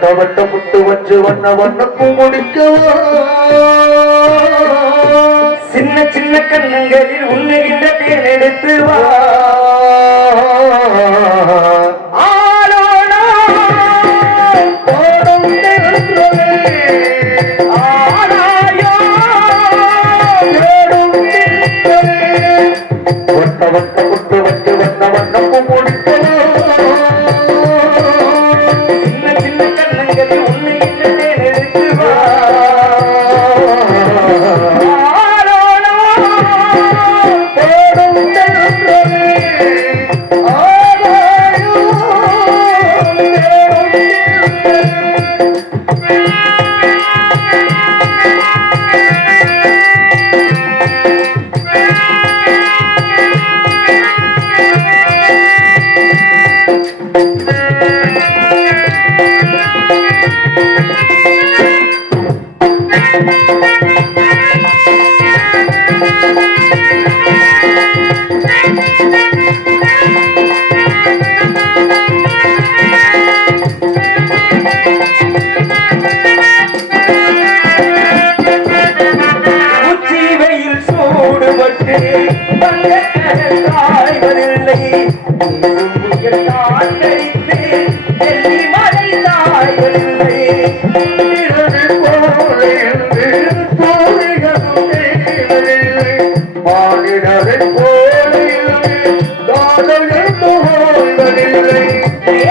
வட்ட வட்ட புட்டு வச்சு வண்ண வண்ண பூ சின்ன சின்ன கண்ணங்களில் உன்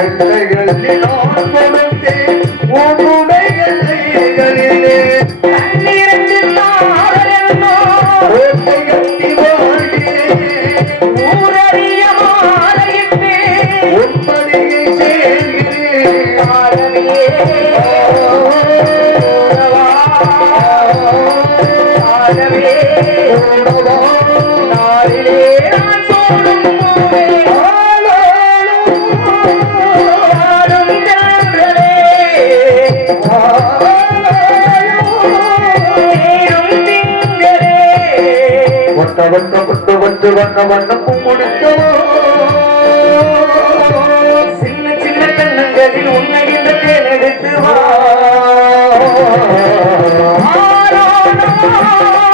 எல்லைகளில் நான் கொடுத்தேன் உன்னுடைய ஆடவே ஆடவே வண்ண வண்ண வண்ண வண்ண வண்ண வண்ணப்பு முடிக்கவோ சின்ன சின்ன கண்ணங்களில் உன்னைகின்ற தேனெடுத்து வா. ஆரோடா ஆரோடா ஆரோடா